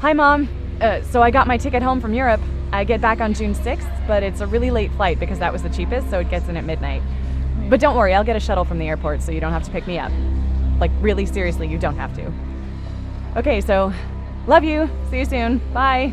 Hi, Mom. So I got my ticket home from Europe. I get back on June 6th, but it's a really late flight because that was the cheapest, so it gets in at midnight. But don't worry, I'll get a shuttle from the airport so you don't have to pick me up. Like, really, seriously, you don't have to. Okay, so, love you. See you soon. Bye.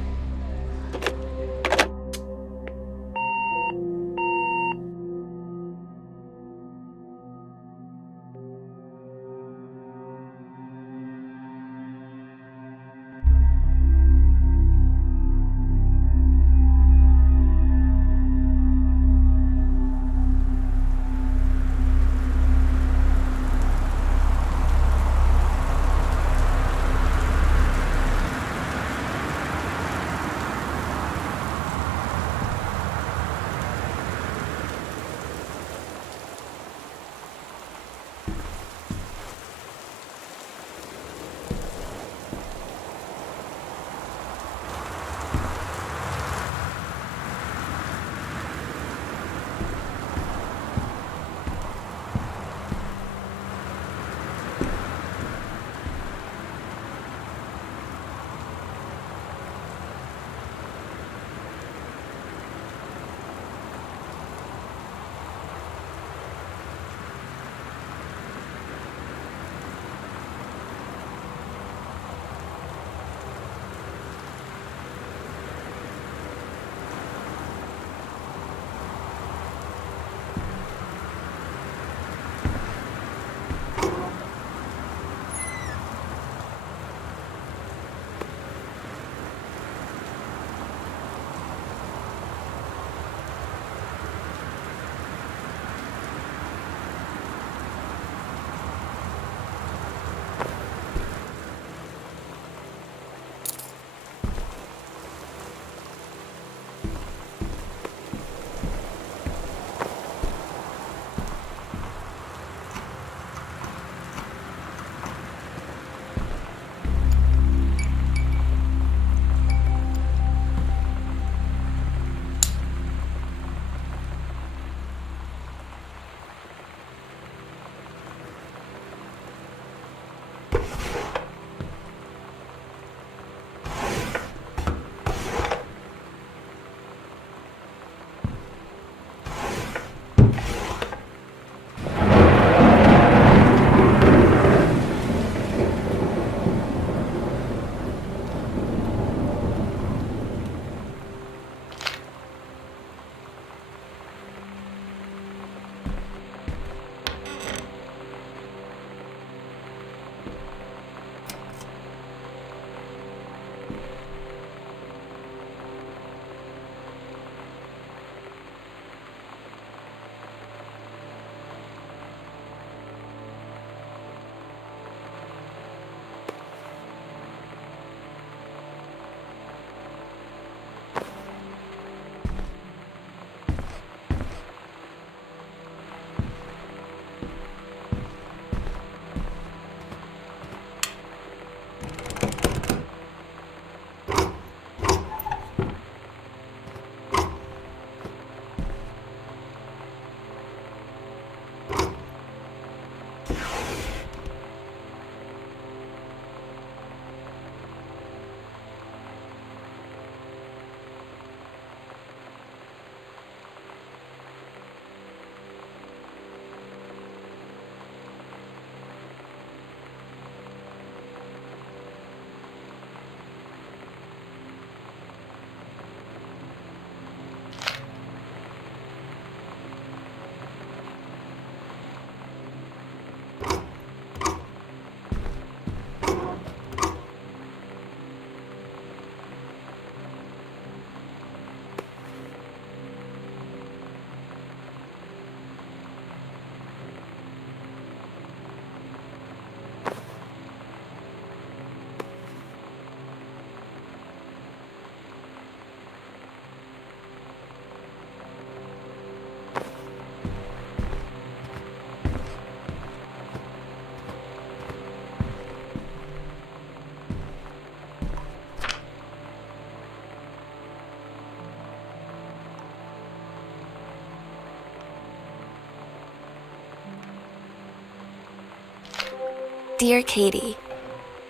Dear Katie,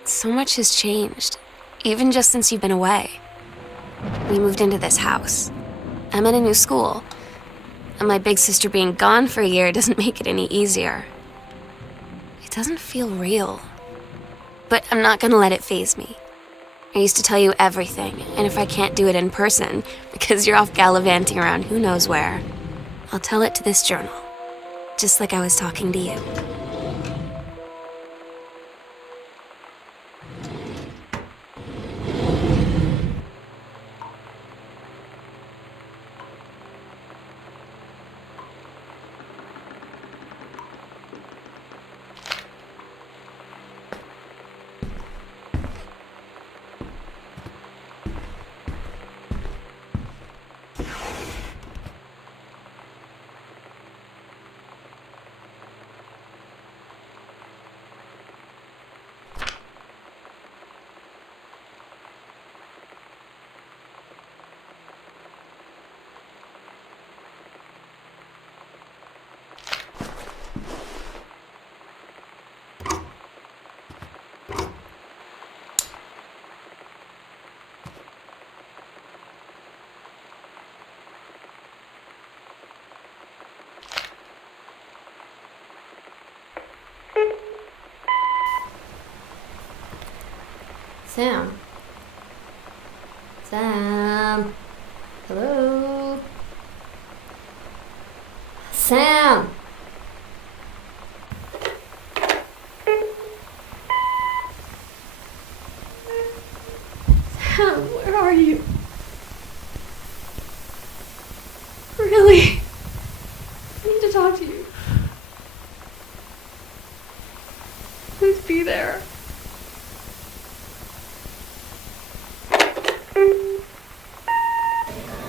So much has changed, even just since you've been away. We moved into this house. I'm in a new school, and my big sister being gone for a year doesn't make it any easier. It doesn't feel real. But I'm not gonna let it faze me. I used to tell you everything, and if I can't do it in person, because you're off gallivanting around who knows where, I'll tell it to this journal, just like I was talking to you. Sam? Sam? Hello? Sam? Sam, where are you? Really? I need to talk to you. Please be there.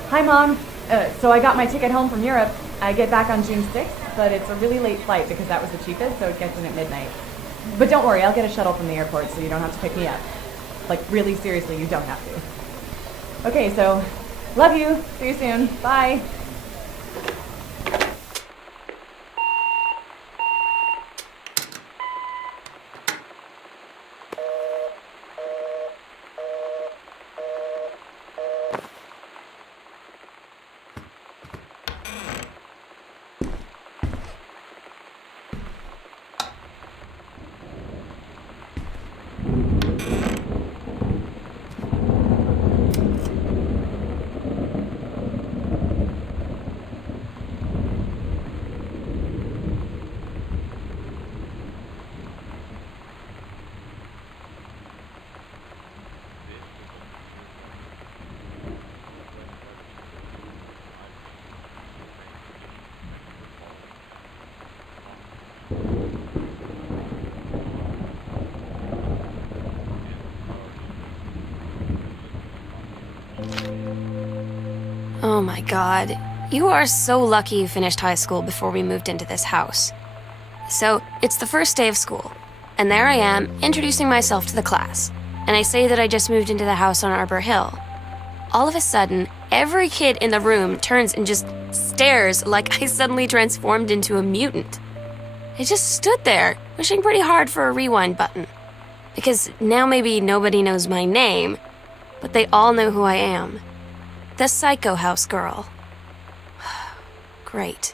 Hi, Mom. So I got my ticket home from Europe. I get back on June 6th, but it's a really late flight because that was the cheapest, so it gets in at midnight. But don't worry, I'll get a shuttle from the airport so you don't have to pick me up. Like, really seriously, you don't have to. Okay, so love you. See you soon. Bye. Oh my god. You are so lucky you finished high school before we moved into this house. So, it's the first day of school, and there I am, introducing myself to the class. And I say that I just moved into the house on Arbor Hill. All of a sudden, every kid in the room turns and just stares like I suddenly transformed into a mutant. I just stood there, wishing pretty hard for a rewind button. Because now maybe nobody knows my name, but they all know who I am. The Psycho House girl. Great.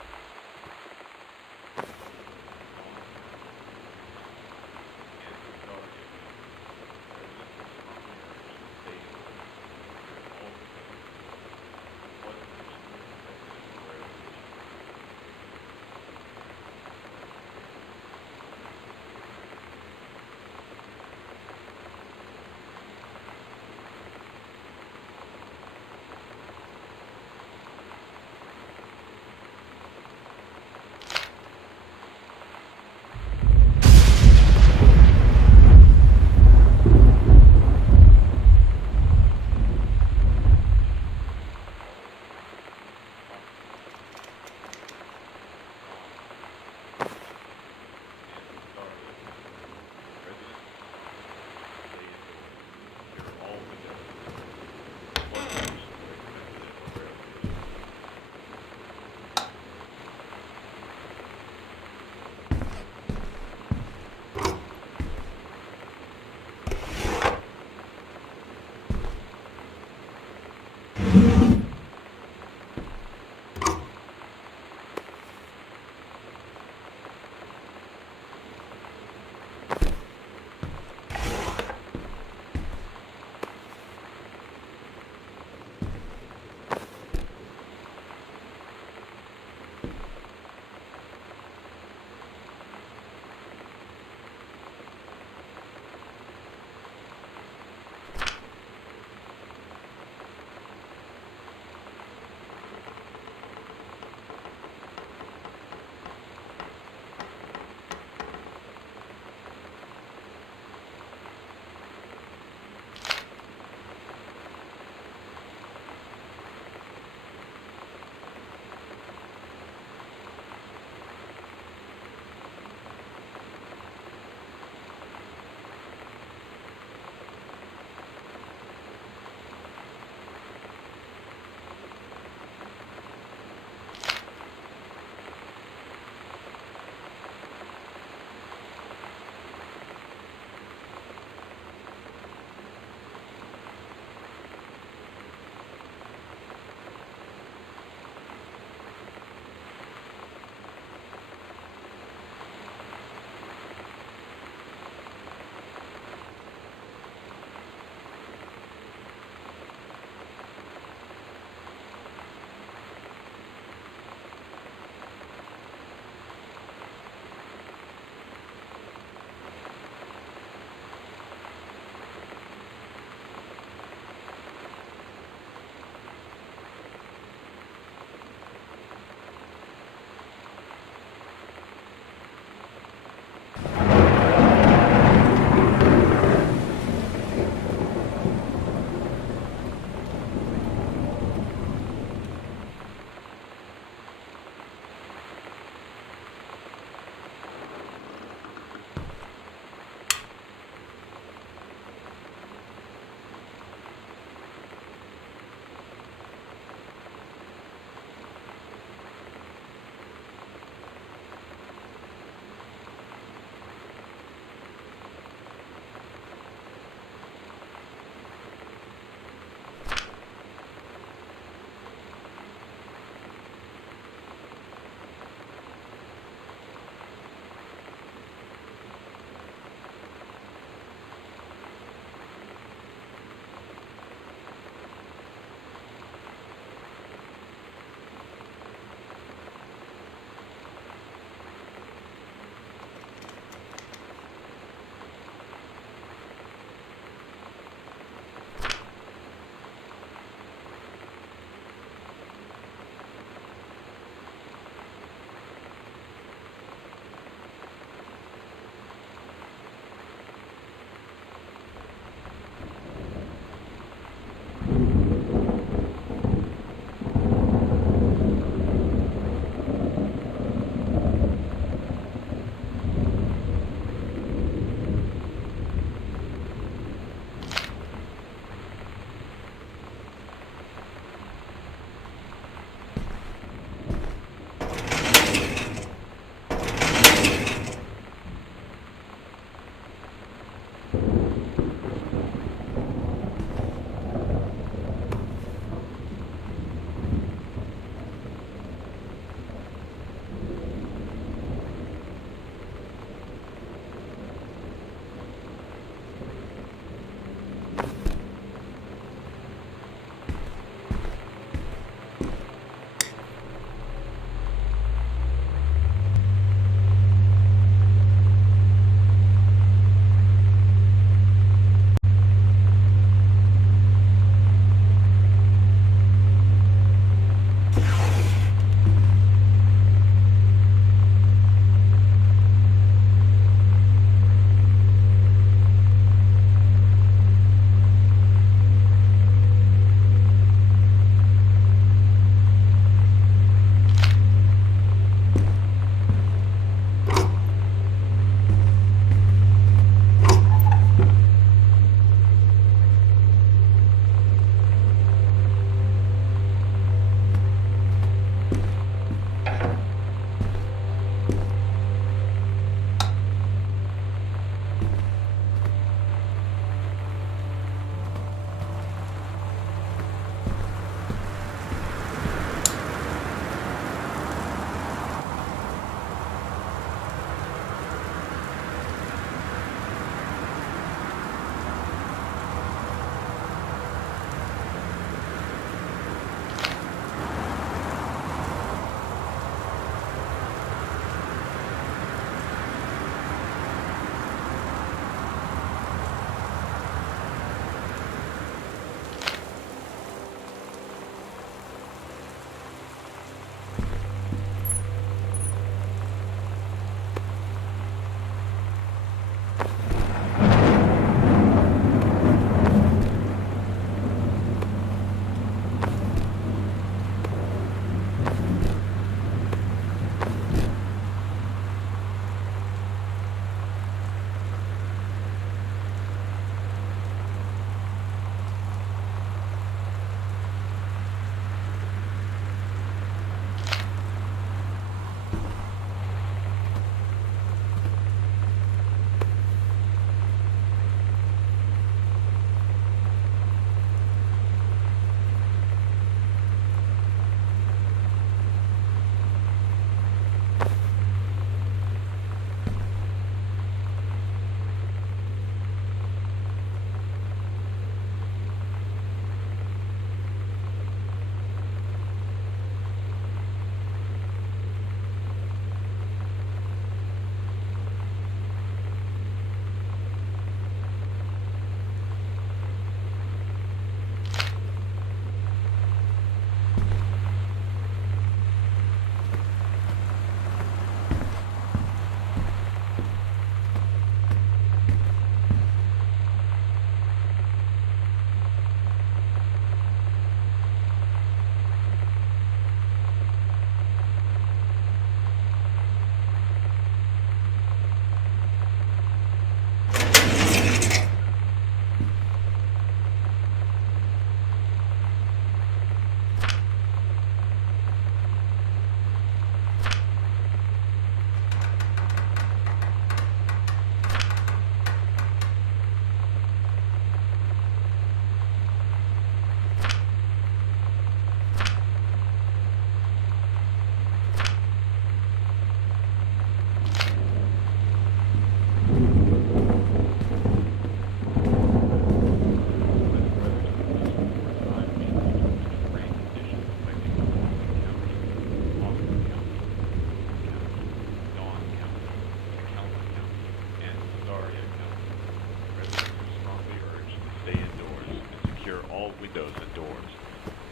windows and doors.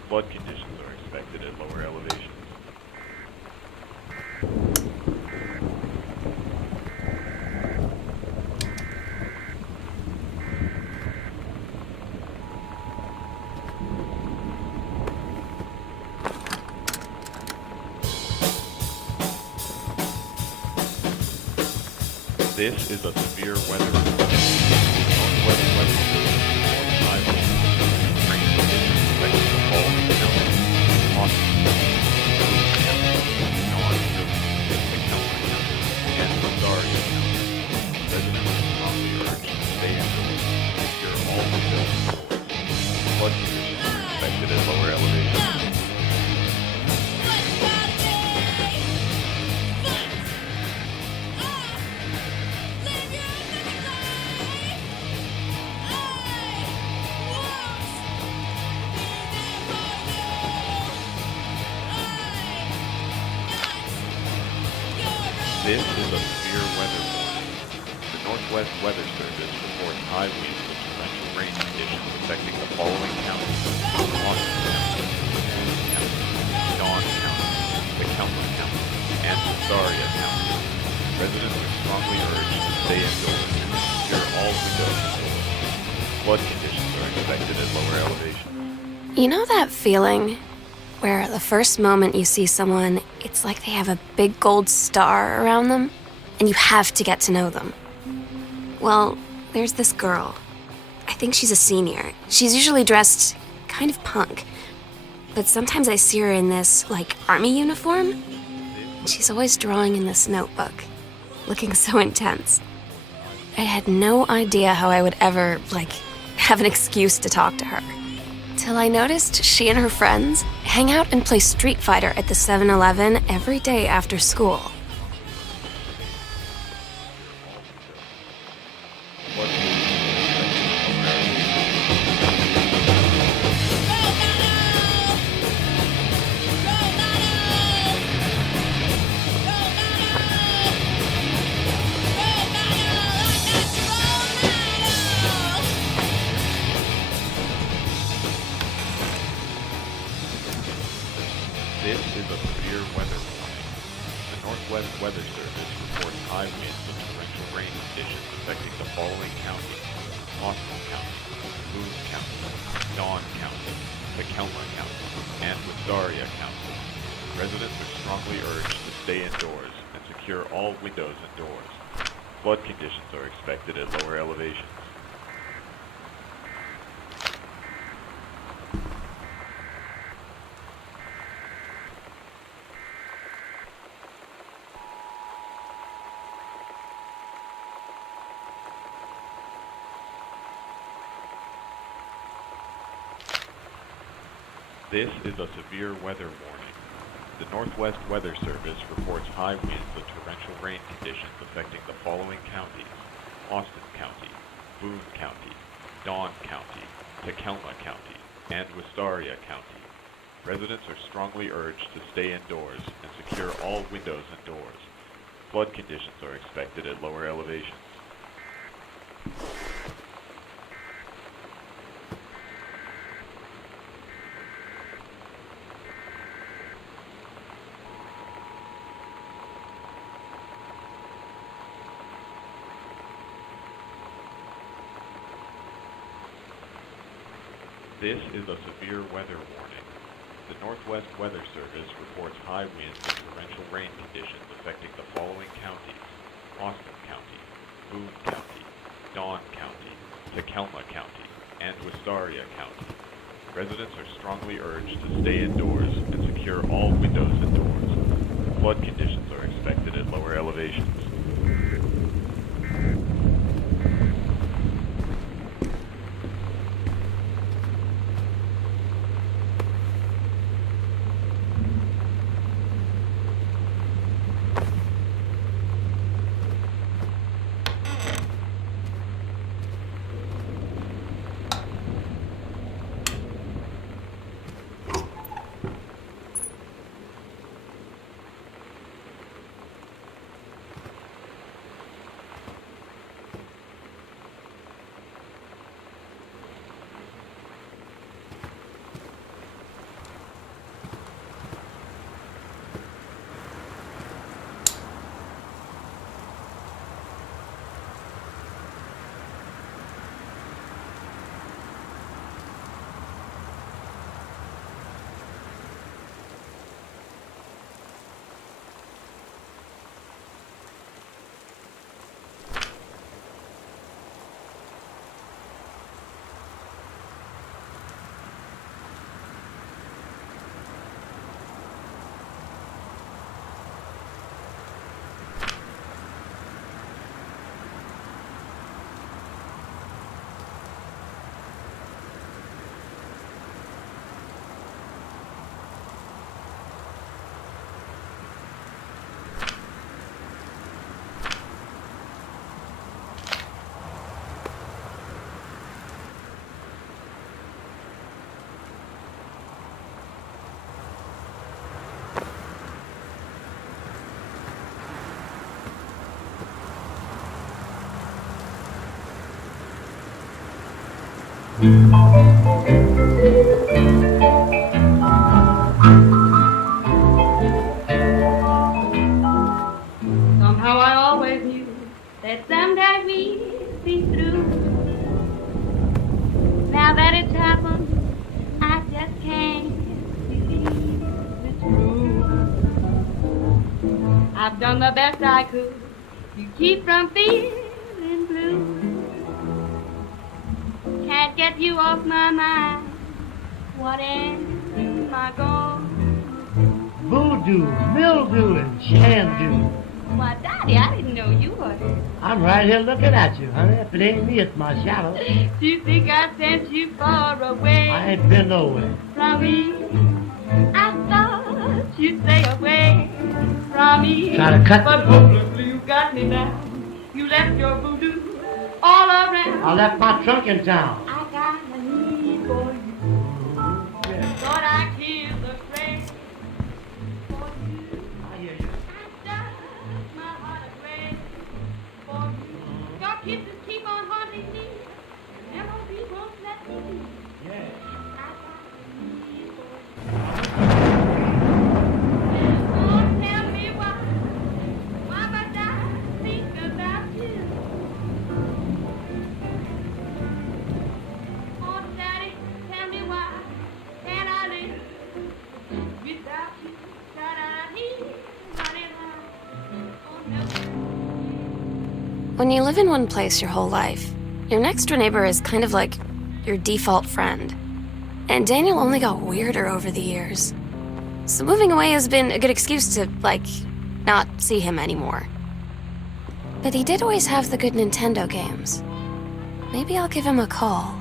Flood conditions are expected at lower elevations. This is a severe weather report. Northwest weather service high winds, rain conditions affecting the following counties: Austin County, North County, and Rosario County. Residents are strongly urged to stay indoors and secure all windows and doors. Flood conditions are expected at lower elevations. This is a severe weather warning. The Northwest Weather Service reports high winds and torrential rain conditions affecting the following counties: Austin County, Boone County, Dawn County, Tacoma County, and Rosario County. Residents are strongly urged to stay indoors and secure all windows and doors. Flood conditions are expected at lower elevations. You know that feeling where the first moment you see someone, it's like they have a big gold star around them, and you have to get to know them? Well, there's this girl. I think she's a senior. She's usually dressed kind of punk, but sometimes I see her in this, army uniform. She's always drawing in this notebook, looking so intense. I had no idea how I would ever, have an excuse to talk to her. Till I noticed she and her friends hang out and play Street Fighter at the 7-Eleven every day after school. This is a severe weather warning. The Northwest Weather Service reports high winds and torrential rain conditions affecting the following counties: Austin County, Boone County, Dawn County, Tacoma County, and Rosario County. Residents are strongly urged to stay indoors and secure all windows and doors. Flood conditions are expected at lower elevations. This is a severe weather warning. The Northwest Weather Service reports high winds and torrential rain conditions affecting the following counties: Austin County, Boone County, Dawn County, Tacoma County, and Rosario County. Residents are strongly urged to stay indoors and secure all windows and doors. Flood conditions are expected at lower elevations. This is a severe weather warning. The Northwest Weather Service reports high winds and torrential rain conditions affecting the following counties: Austin County, Boone County, Dawn County, Tacoma County, and Rosario County. Residents are strongly urged to stay indoors and secure all windows and doors. Flood conditions are expected at lower elevations. Somehow I always knew that someday we'd be through. Now that it's happened, I just can't believe it's true. I've done the best I could to keep from feeling blue. Can't get you off my mind. What am I gonna Voodoo, mildew, and shandu. Why, Daddy, I didn't know you were here. I'm right here looking at you, honey. If it ain't me, it's my shadow. Do you think I sent you far away I ain't been nowhere. from me? I thought you'd stay away from me. Try to cut But me. hopelessly you got me now. You left your voodoo all around. I left my trunk in town. I got a need for you. Thought I killed the flame for you. I hear you. I dug my heart away for you. Your kisses keep on haunting me. Memories won't let me be. Yeah. I got a need for you. Oh, tell me why must I think about you? Oh, Daddy, tell me why can't I live without you? Da-da-dee, da-dee-da. Oh, no. When you live in one place your whole life, your next door neighbor is kind of like your default friend. And Daniel only got weirder over the years. So moving away has been a good excuse to, not see him anymore. But he did always have the good Nintendo games. Maybe I'll give him a call.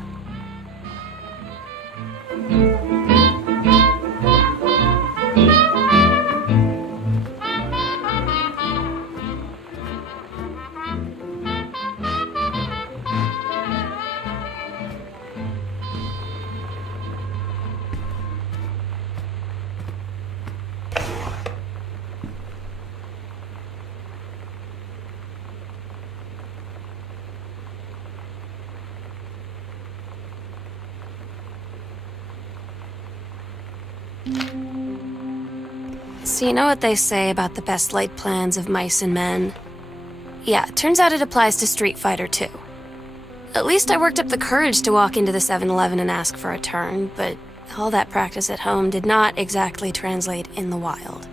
So you know what they say about the best laid plans of mice and men? Yeah, it turns out it applies to Street Fighter too. At least I worked up the courage to walk into the 7-Eleven and ask for a turn, but all that practice at home did not exactly translate in the wild.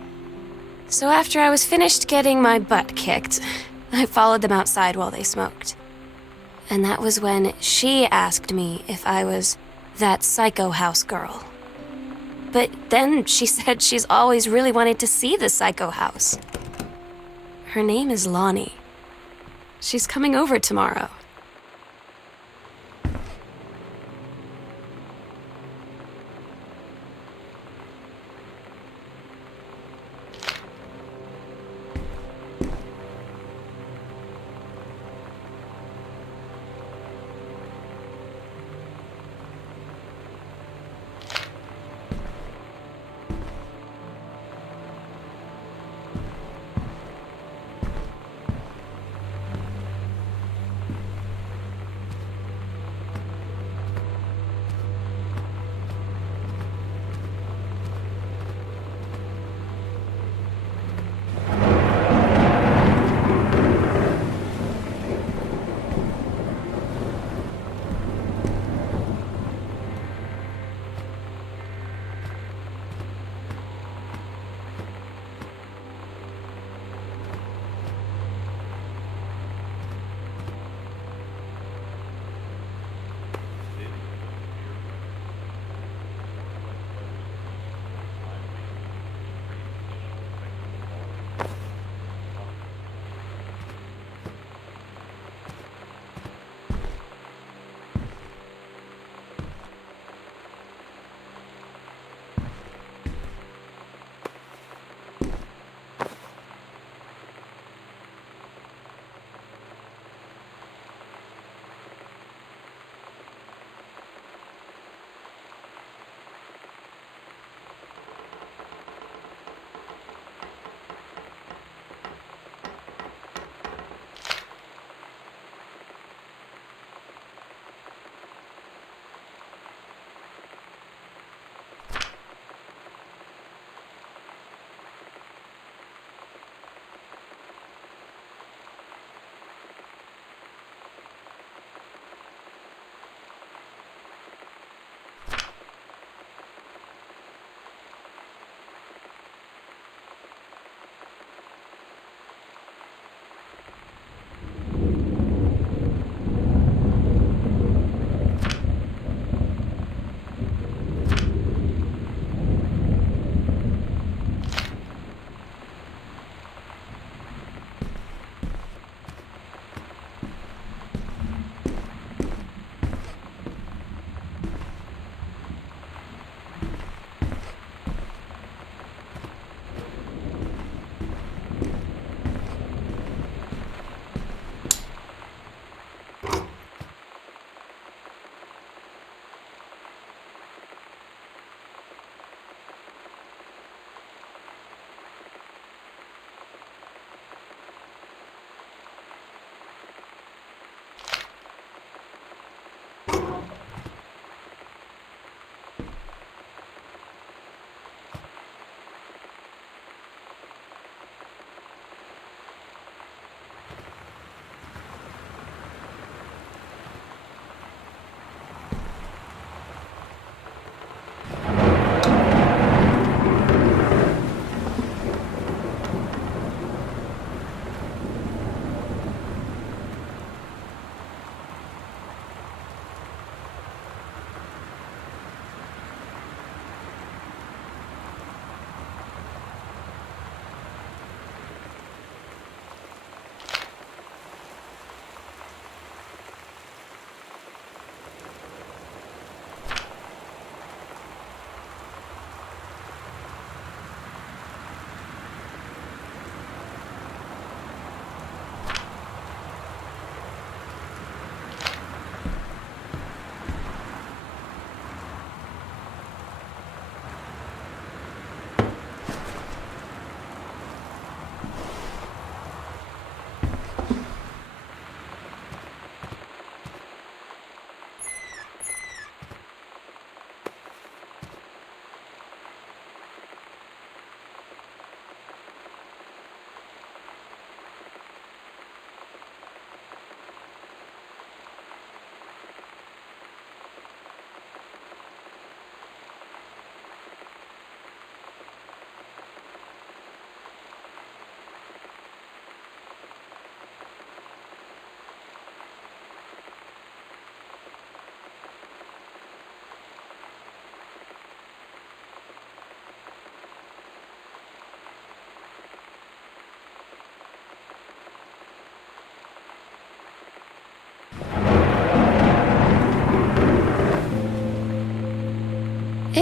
So after I was finished getting my butt kicked, I followed them outside while they smoked. And that was when she asked me if I was that psycho house girl. But then she said she's always really wanted to see the psycho house. Her name is Lonnie. She's coming over tomorrow.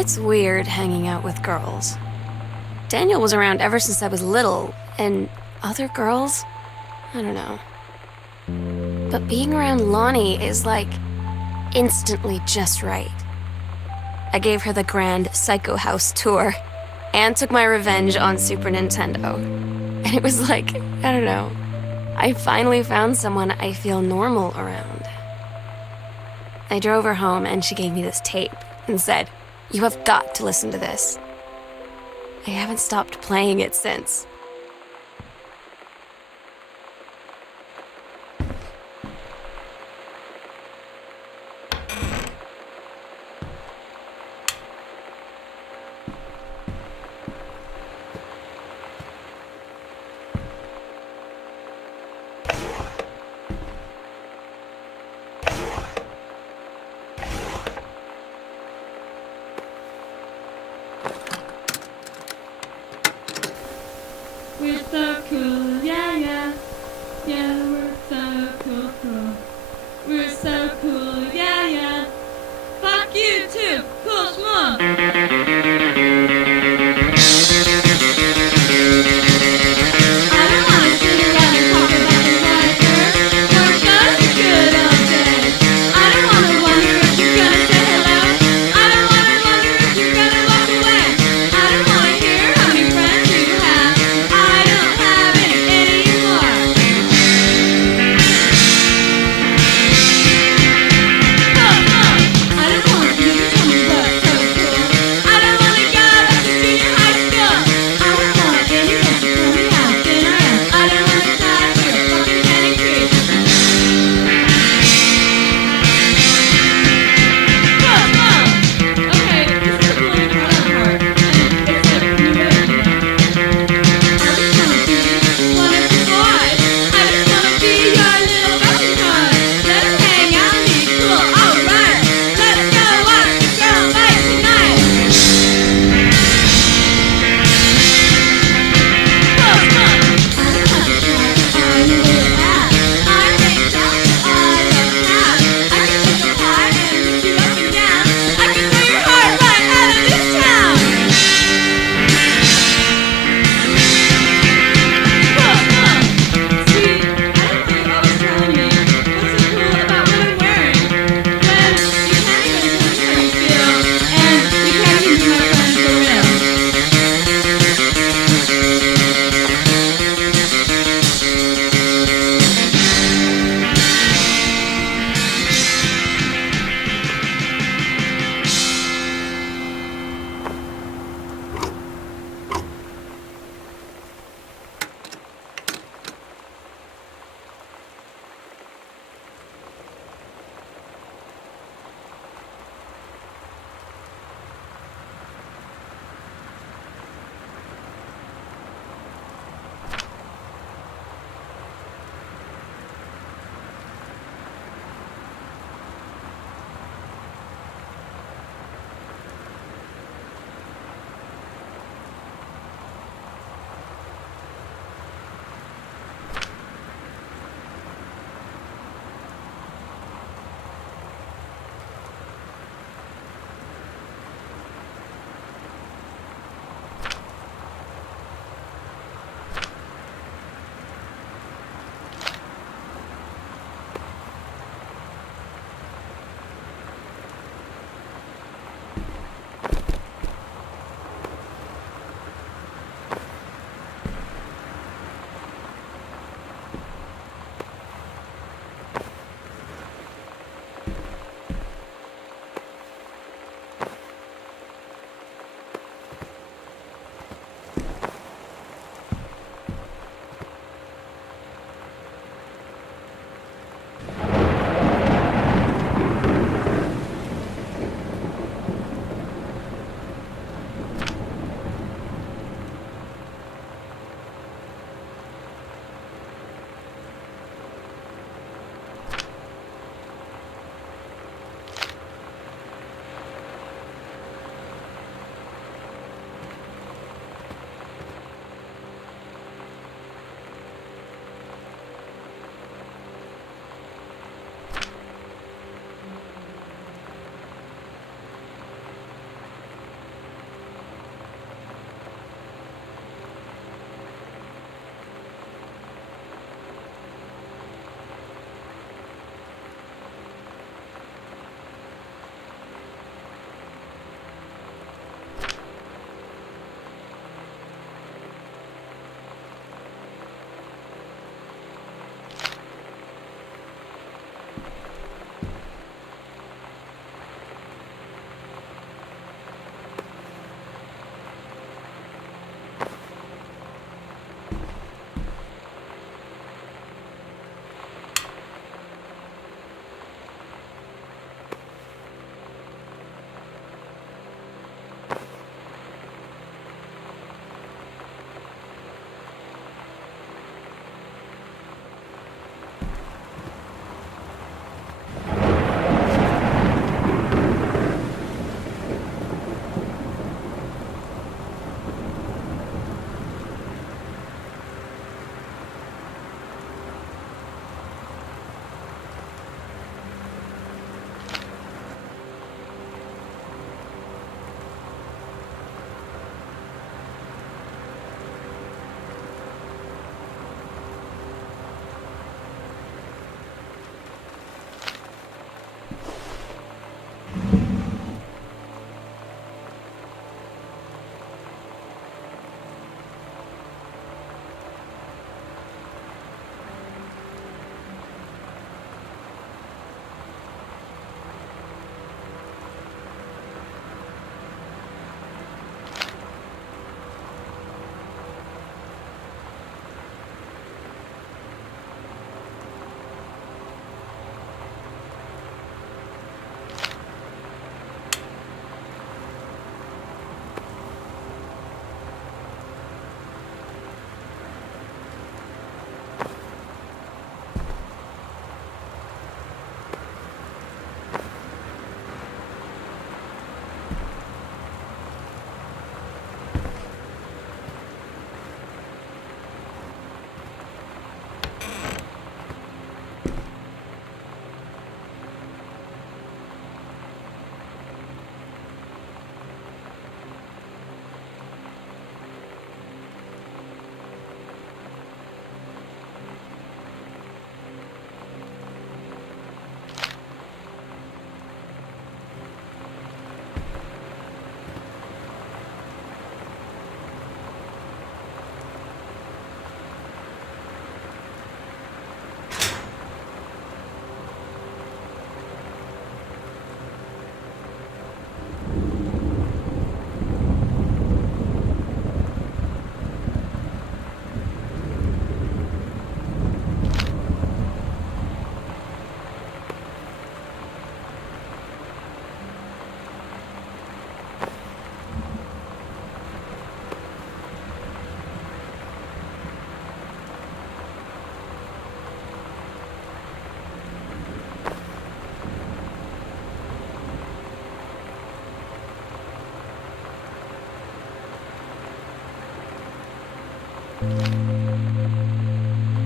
It's weird hanging out with girls. Daniel was around ever since I was little, and other girls? I don't know. But being around Lonnie is like instantly just right. I gave her the grand Psycho House tour and took my revenge on Super Nintendo. And it was like, I don't know, I finally found someone I feel normal around. I drove her home and she gave me this tape and said, "You have got to listen to this." I haven't stopped playing it since.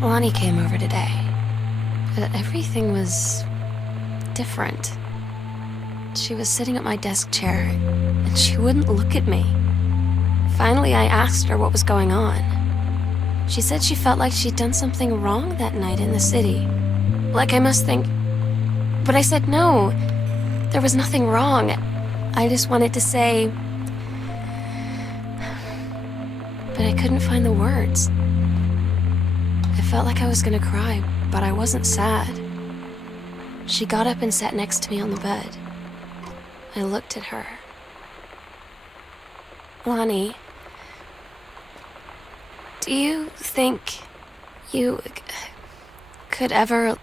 Lonnie came over today, but everything was different. She was sitting at my desk chair, and she wouldn't look at me. Finally, I asked her what was going on. She said she felt like she'd done something wrong that night in the city. Like I must think... But I said no. There was nothing wrong. I just wanted to say... But I couldn't find the words. I felt like I was gonna cry, but I wasn't sad. She got up and sat next to me on the bed. I looked at her. Lonnie, do you think you could ever...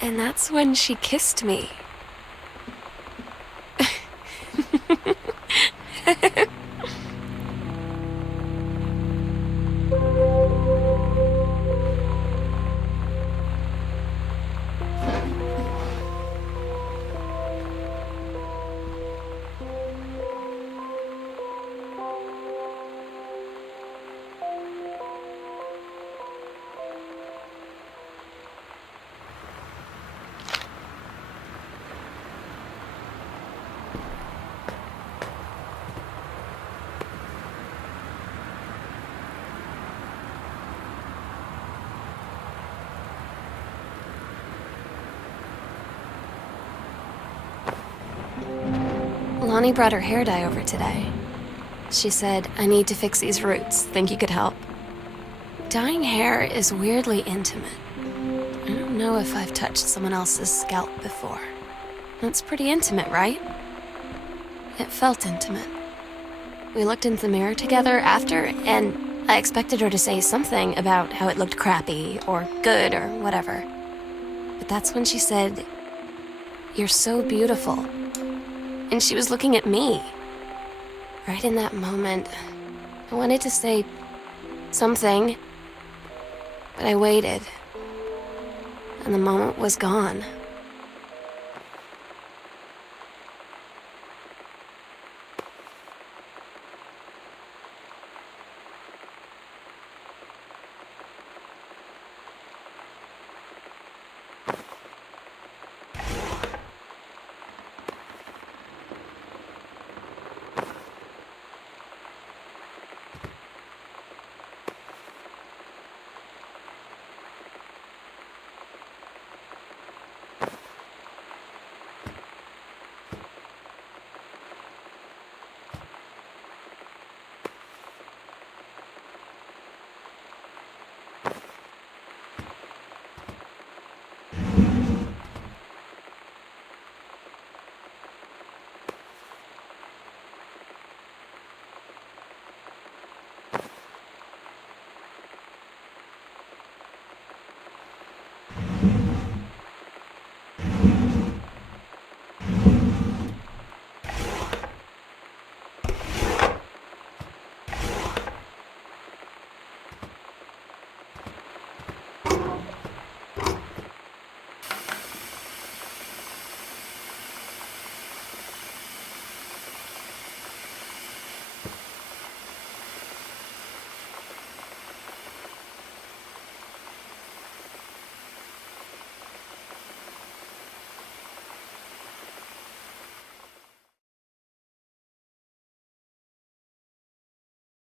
And that's when she kissed me. Lonnie brought her hair dye over today. She said, I need to fix these roots. Think you could help? Dyeing hair is weirdly intimate. I don't know if I've touched someone else's scalp before. That's pretty intimate, right? It felt intimate. We looked into the mirror together after, and I expected her to say something about how it looked crappy or good or whatever. But that's when she said, "You're so beautiful." And she was looking at me. Right in that moment, I wanted to say something, but I waited, and the moment was gone.